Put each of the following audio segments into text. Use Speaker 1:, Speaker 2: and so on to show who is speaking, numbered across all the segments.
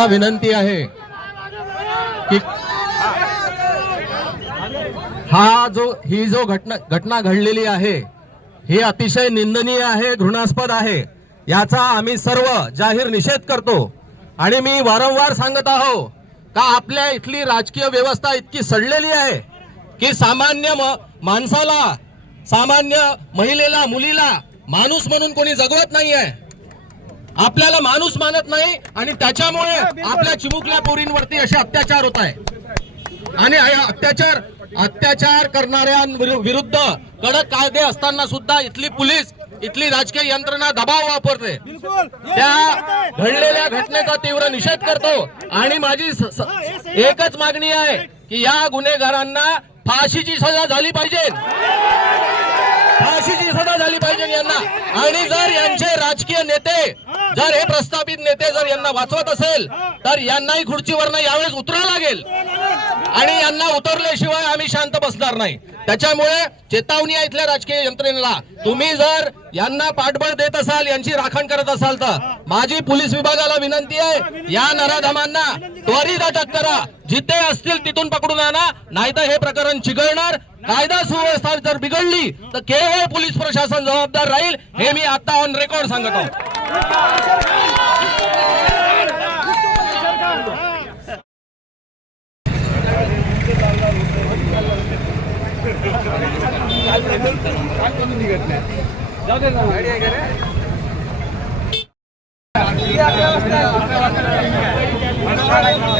Speaker 1: मला विनंती आहे की हा जो ही जो घटना घटना घडलेली आहे ही अतिशय निंदनीय आहे घृणास्पद आहे. याचा आम्ही सर्व जाहीर निषेध करतो. आणि मी वारंवार सांगत आहो का आपल्या इथली राजकीय व्यवस्था इतकी सडलेली आहे की सामान्य माणसाला सामान्य महिलेला मुलीला माणूस म्हणून कोणी जगवत नाही आहे आपल्याला माणूस मानत नाही आणि त्याच्यामुळे आपल्या चिमुकल्या पोरींवरती असे अत्याचार होत आहे आणि अत्याचार अत्याचार करणाऱ्यांविरुद्ध कडक कायदे असताना सुद्धा इथली पोलीस इथली राजकीय यंत्रणा दबाव वापरते. त्या घडलेल्या घटनेचा तीव्र निषेध करतो. आणि माझी एकच मागणी आहे की या गुन्हेगारांना फाशीची सजा झाली पाहिजे. फाशीची सजा झाली पाहिजे यांना. आणि जर यांचे राजकीय नेते जर हे प्रस्थापित नेते जर यांना वाचवत असेल तर यांनाही खुर्चीवरनं यावेळेस उतरावं लागेल. आणि यांना उतरल्याशिवाय आम्ही शांत बसणार नाही. त्याच्यामुळे चेतावणी आहे इथल्या राजकीय यंत्रणेला. तुम्ही जर यांना पाठबळ देत असाल यांची राखण करत असाल तर. माझी पोलीस विभागाला विनंती आहे या नराधमांना त्वरित अटक करा. जिथे असतील तिथून पकडून आणा. नाहीतर हे प्रकरण चिघळणार. कायदा सुव्यवस्था जर बिघडली तर केवळ पोलीस प्रशासन जबाबदार राहील. हे मी आता ऑन रेकॉर्ड सांगत आहोत.
Speaker 2: नाही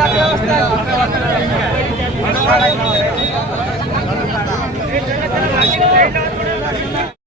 Speaker 2: Gracias.